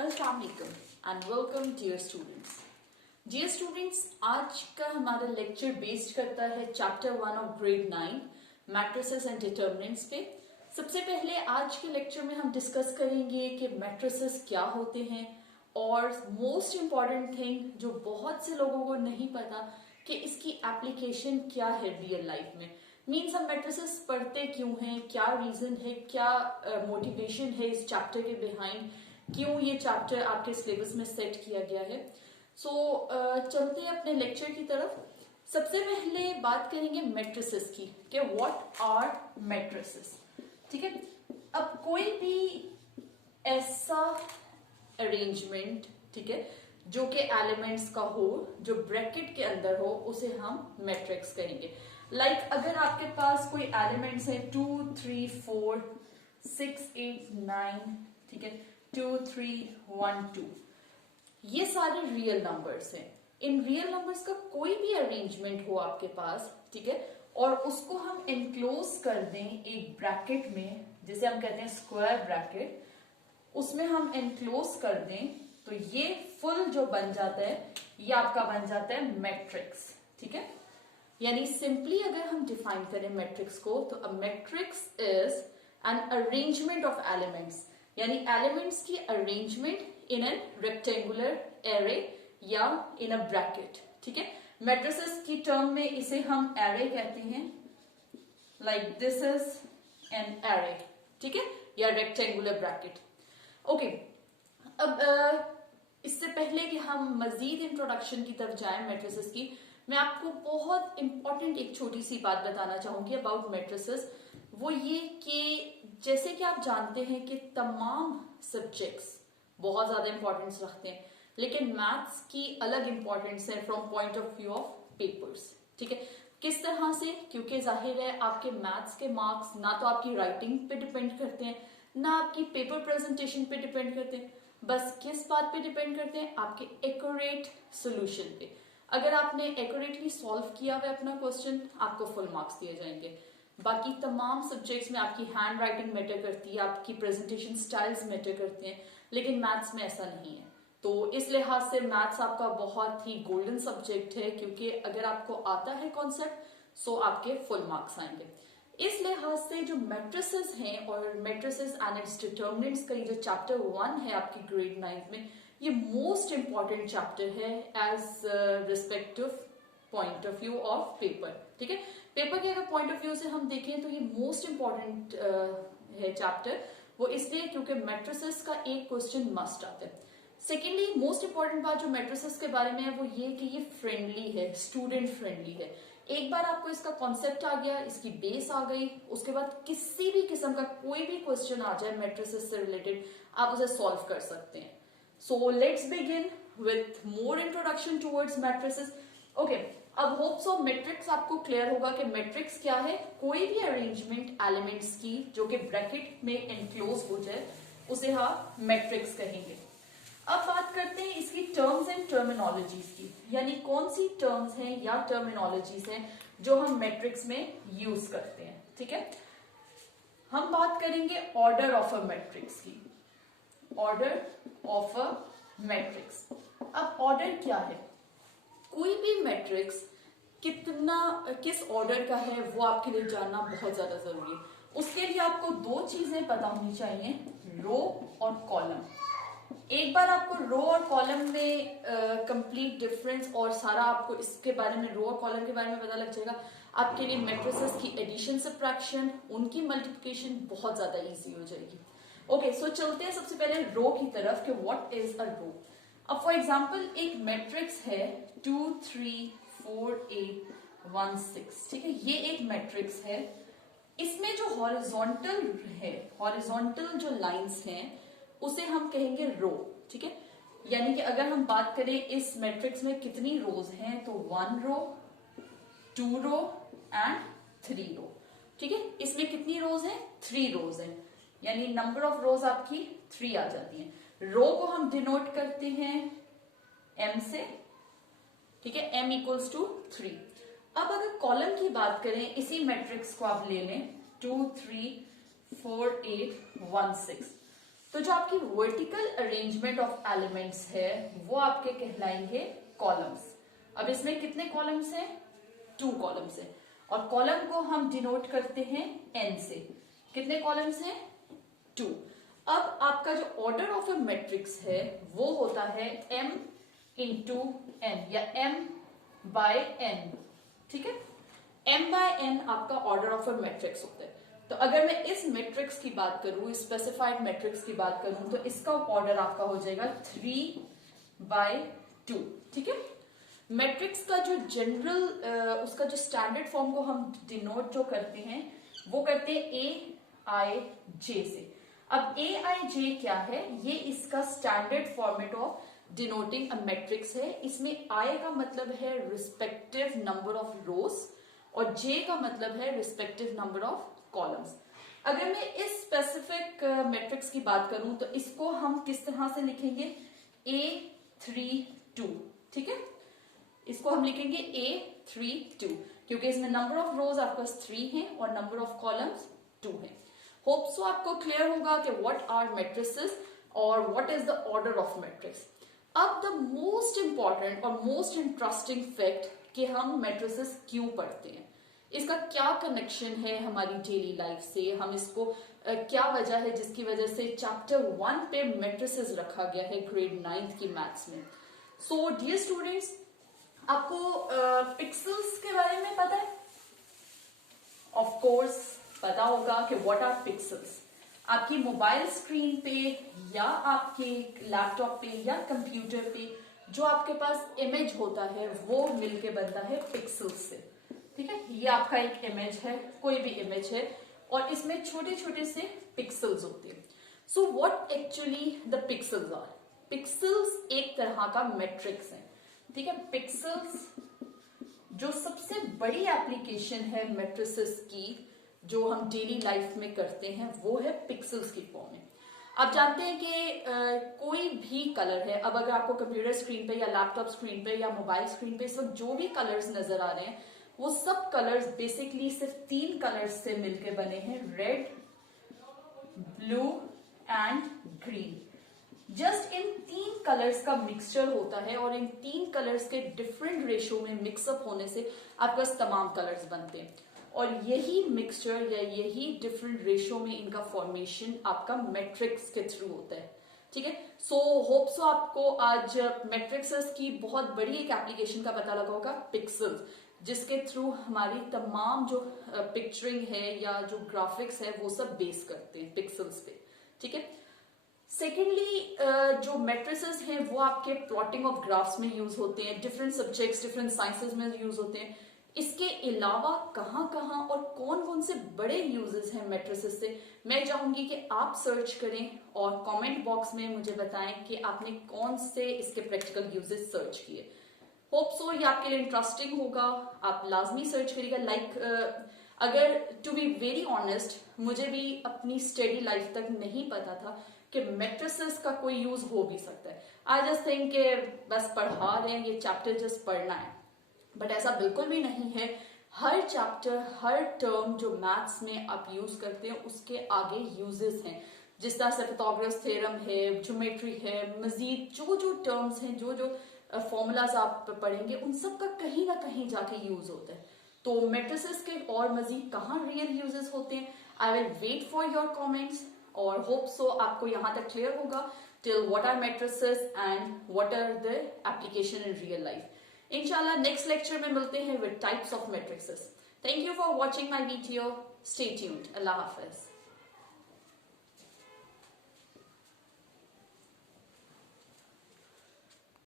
अस्सलाम वालेकुम and welcome dear students. Dear students, आज का हमारा लेक्चर बेस्ड करता है chapter 1 of grade 9 matrices and determinants पे। सबसे पहले आज के लेक्चर में हम डिस्कस करेंगे कि मैट्रिसेस क्या होते हैं और मोस्ट इम्पॉर्टेंट थिंग जो बहुत से लोगों को नहीं पता कि इसकी एप्लीकेशन क्या है रियल लाइफ में। मीन्स हम मैट्रिसेस पढ़ते क्यों हैं, क्या रीजन है, क्या मोटिवेशन है इस चैप्टर के बिहाइंड, क्यों ये चैप्टर आपके सिलेबस में सेट किया गया है। चलते हैं अपने लेक्चर की तरफ। सबसे पहले बात करेंगे मैट्रिसेस की कि व्हाट आर मैट्रिसेस। ठीक है, अब कोई भी ऐसा अरेंजमेंट, ठीक है, जो कि एलिमेंट्स का हो, जो ब्रैकेट के अंदर हो, उसे हम मैट्रिक्स कहेंगे। लाइक अगर आपके पास कोई एलिमेंट्स है 2 3 4 6 8 9, ठीक है, 2 3 1 2, ये सारे रियल नंबर्स हैं। इन रियल नंबर्स का कोई भी अरेंजमेंट हो आपके पास, ठीक है, और उसको हम एनक्लोज कर दें एक ब्रैकेट में, जिसे हम कहते हैं स्क्वायर ब्रैकेट, उसमें हम एनक्लोज कर दें तो ये फुल जो बन जाता है ये आपका बन जाता है मैट्रिक्स। ठीक है, यानी सिंपली अगर हम डिफाइन करें मैट्रिक्स को तो a matrix is an arrangement of elements, यानी एलिमेंट्स की arrangement in an rectangular array या इन अ ब्रैकेट। ठीक है, मैट्रिसेस की टर्म में इसे हम एरे कहते हैं, like this is an array, ठीक है, या रेक्टेंगुलर ब्रैकेट। ओके, अब इससे पहले कि हम मजीद इंट्रोडक्शन की तरफ जाएं मैट्रिसेस की, मैं आपको बहुत इंपॉर्टेंट एक छोटी सी बात बताना चाहूंगी अबाउट मैट्रिसेस। वो ये कि जैसे कि आप जानते हैं कि तमाम सब्जेक्ट्स बहुत ज्यादा इंपॉर्टेंस रखते हैं, लेकिन मैथ्स की अलग इंपॉर्टेंस है from point of view of papers. ठीक है, किस तरह से? क्योंकि जाहिर है आपके मैथ्स के मार्क्स ना तो आपकी राइटिंग पे डिपेंड करते हैं, ना आपकी पेपर प्रेजेंटेशन पे डिपेंड करते हैं, बस किस बात पे डिपेंड करते हैं? आपके एक्यूरेट सोल्यूशन पे। अगर आपने एक्यूरेटली सॉल्व किया हुआ अपना क्वेश्चन, आपको फुल मार्क्स दिए जाएंगे। बाकी तमाम सब्जेक्ट्स में आपकी हैंड राइटिंग मैटर करती है, आपकी प्रेजेंटेशन स्टाइल्स मैटर करते हैं, लेकिन मैथ्स में ऐसा नहीं है। तो इस लिहाज से मैथ्स आपका बहुत ही गोल्डन सब्जेक्ट है, क्योंकि अगर आपको आता है कॉन्सेप्ट सो आपके फुल मार्क्स आएंगे। इस लिहाज से जो मैट्रिसेस हैं और मैट्रिसेस एंड इट्स डिटर्मिनेंट्स का जो चैप्टर 1 है आपकी ग्रेड 9 में, ये मोस्ट इंपॉर्टेंट चैप्टर है as respective point of view of paper. ठीक है, पेपर के अगर पॉइंट ऑफ व्यू से हम देखें तो ये मोस्ट इंपॉर्टेंट है चैप्टर, वो इसलिए क्योंकि मैट्रिसेस का एक क्वेश्चन मस्ट आता है। सेकेंडली मोस्ट इंपॉर्टेंट बात जो मैट्रिसेस के बारे में है वो ये कि ये फ्रेंडली है, स्टूडेंट फ्रेंडली है। एक बार आपको इसका कॉन्सेप्ट आ गया, इसकी बेस आ गई, उसके बाद किसी भी किस्म का कोई भी क्वेश्चन आ जाए मैट्रिसेस से रिलेटेड, आप उसे सॉल्व कर सकते हैं। So let's begin with more introduction towards matrices. Okay, अब होप सो मैट्रिक्स आपको क्लियर होगा कि मैट्रिक्स क्या है। कोई भी अरेंजमेंट एलिमेंट्स की जो कि ब्रैकेट में एनक्लोज हो जाए उसे हम मैट्रिक्स कहेंगे। अब बात करते हैं इसकी टर्म्स एंड टर्मिनोलॉजीज की, यानी कौन सी टर्म्स हैं या टर्मिनोलॉजीज हैं जो हम मैट्रिक्स में यूज करते हैं। ठीक है, हम बात करेंगे ऑर्डर ऑफ अ मैट्रिक्स की, ऑर्डर ऑफ अ मैट्रिक्स। अब ऑर्डर क्या है? कोई भी मैट्रिक्स किस ऑर्डर का है वो आपके लिए जानना बहुत ज्यादा जरूरी है। उसके लिए आपको दो चीजें पता होनी चाहिए, रो और कॉलम। एक बार आपको रो और कॉलम में कंप्लीट डिफरेंस और सारा आपको इसके बारे में, रो और कॉलम के बारे में पता लग जाएगा, आपके लिए मैट्रिसेस की एडिशन सब्ट्रैक्शन, उनकी मल्टीप्लिकेशन बहुत ज्यादा इजी हो जाएगी। ओके, सो चलते हैं सबसे पहले रो की तरफ कि व्हाट इज अ रो। अब फॉर एग्जांपल एक मैट्रिक्स है 2 3 4 8 1 6, ठीक है, ये एक मैट्रिक्स है। इसमें जो हॉरिजॉन्टल है, हॉरिजॉन्टल जो लाइंस हैं उसे हम कहेंगे रो। ठीक है, यानी कि अगर हम बात करें इस मैट्रिक्स में कितनी रोज हैं तो 1 रो 2 रो एंड 3 रो। ठीक है, इसमें कितनी रोज हैं? 3 रोज हैं, यानी नंबर ऑफ रोज आपकी 3 आ जाती हैं। रो को हम डिनोट करते हैं m से, ठीक है, m इक्वल्स टू 3। अब अगर कॉलम की बात करें, इसी मैट्रिक्स को आप ले लें 2 3 4 8 1 6, तो जो आपकी वर्टिकल अरेंजमेंट ऑफ एलिमेंट्स है वो आपके कहलाएंगे कॉलम्स। अब इसमें कितने कॉलम्स हैं? 2 कॉलम्स हैं, और कॉलम को हम डिनोट करते हैं n से। कितने कॉलम्स हैं? 2। अब आपका जो ऑर्डर ऑफ ए मैट्रिक्स है वो होता है m इंटू n या m बाय n। ठीक है, m बाय n आपका ऑर्डर ऑफ ए मैट्रिक्स होता है। तो अगर मैं इस मैट्रिक्स की बात करूं, स्पेसिफाइड मैट्रिक्स की बात करूं, तो इसका ऑर्डर आपका हो जाएगा 3/2। ठीक है, मैट्रिक्स का जो जनरल उसका जो स्टैंडर्ड फॉर्म को हम डिनोट जो करते हैं वो करते हैं AIJ से। अब AIJ क्या है? ये इसका standard format of denoting a matrix है। इसमें I का मतलब है रिस्पेक्टिव नंबर ऑफ रोज और J का मतलब है रिस्पेक्टिव नंबर ऑफ कॉलम्स। अगर मैं इस स्पेसिफिक मैट्रिक्स की बात करूं तो इसको हम किस तरह से लिखेंगे? A32। ठीक है, इसको हम लिखेंगे A32 क्योंकि इसमें नंबर ऑफ रोज आपका 3 है और नंबर ऑफ कॉलम्स 2 है। होप सो आपको क्लियर होगा कि व्हाट आर मैट्रिसेस और what is the order of matrix. अब द मोस्ट इंपॉर्टेंट और मोस्ट इंटरेस्टिंग फैक्ट कि हम मैट्रिसेस क्यों पढ़ते हैं, इसका क्या कनेक्शन है हमारी डेली लाइफ से, हम इसको क्या वजह है जिसकी वजह से चैप्टर 1 पे मैट्रिसेस रखा गया है ग्रेड 9th की मैथ्स में। सो डियर स्टूडेंट्स, आपको पिक्सेल्स के बारे में पता है? ऑफ कोर्स पता होगा कि व्हाट आर पिक्सेल्स। आपकी मोबाइल स्क्रीन पे या आपके लैपटॉप पे या कंप्यूटर पे जो आपके पास इमेज होता है वो मिलके बनता है पिक्सेल्स से। ठीक है, ये आपका एक इमेज है, कोई भी इमेज है, और इसमें छोटे छोटे से पिक्सेल्स होते हैं। So what actually the pixels are? Pixels एक तरह का मैट्रिक्स है। ठीक है, पिक्सेल्स जो सबसे बड़ी एप्लीकेशन है मैट्रिसेस की जो हम डेली लाइफ में करते हैं वो है पिक्सेल्स की फॉर्म में। आप जानते हैं कि कोई भी कलर है, अब अगर आपको कंप्यूटर स्क्रीन पे या लैपटॉप स्क्रीन पे या मोबाइल स्क्रीन पे इस वक्त जो भी कलर्स नजर आ रहे हैं वो सब कलर्स बेसिकली सिर्फ 3 कलर्स से मिलकर बने हैं, red, blue and green. Just in 3 colours का मिक्सचर होता है और इन 3 कलर्स के डिफरेंट रेशियो में मिक्सअप होने से आपके पास तमाम कलर्स बनते हैं, और यही मिक्सचर या यही डिफरेंट रेशियो में इनका फॉर्मेशन आपका मैट्रिक्स के थ्रू होता है। ठीक है, सो होप सो आपको आज मैट्रिक्सेस की बहुत बड़ी एक एप्लीकेशन का पता लगा होगा, पिक्सेल्स, जिसके थ्रू हमारी तमाम जो पिक्चरिंग है या जो ग्राफिक्स है वो सब बेस करते हैं पिक्सेल्स पे। ठीक है, सेकेंडली जो मैट्रिसेस हैं वो आपके प्लॉटिंग ऑफ ग्राफ्स में यूज होते हैं, डिफरेंट सब्जेक्ट्स डिफरेंट साइंसेस में यूज होते हैं। इसके अलावा कहाँ कहाँ और कौन कौन से बड़े यूजेस हैं मैट्रिसेस से, मैं चाहूंगी कि आप सर्च करें और कमेंट बॉक्स में मुझे बताएं कि आपने कौन से इसके प्रैक्टिकल यूजेस सर्च किए। होप सो ये आपके लिए इंटरेस्टिंग होगा, आप लाजमी सर्च करिएगा। अगर टू बी वेरी ऑनेस्ट मुझे भी अपनी स्टडी लाइफ तक नहीं पता था कि मैट्रिसेस का कोई यूज हो भी सकता है। आई जस्ट थिंक कि बस पढ़ा रहे हैं, ये चैप्टर जस्ट पढ़ना है, बट ऐसा बिल्कुल भी नहीं है। हर चैप्टर हर टर्म जो मैथ्स में आप यूज करते हैं उसके आगे यूजेस हैं, जिस तरह से पाइथागोरस थ्योरम है, ज्योमेट्री है, मजीद जो जो टर्म्स हैं, जो जो फॉर्मूलाज आप पढ़ेंगे उन सब का कहीं ना कहीं जाके यूज होता है। तो मैट्रिसेस के और मजीद कहाँ रियल यूजेस होते हैं, I will wait for your comments, और होप सो आपको यहाँ तक क्लियर होगा till what are matrices and what are the application in real life. इंशाल्लाह नेक्स्ट लेक्चर में मिलते हैं with types of matrices. Thank you for watching my video, stay tuned, अल्लाह हाफिज।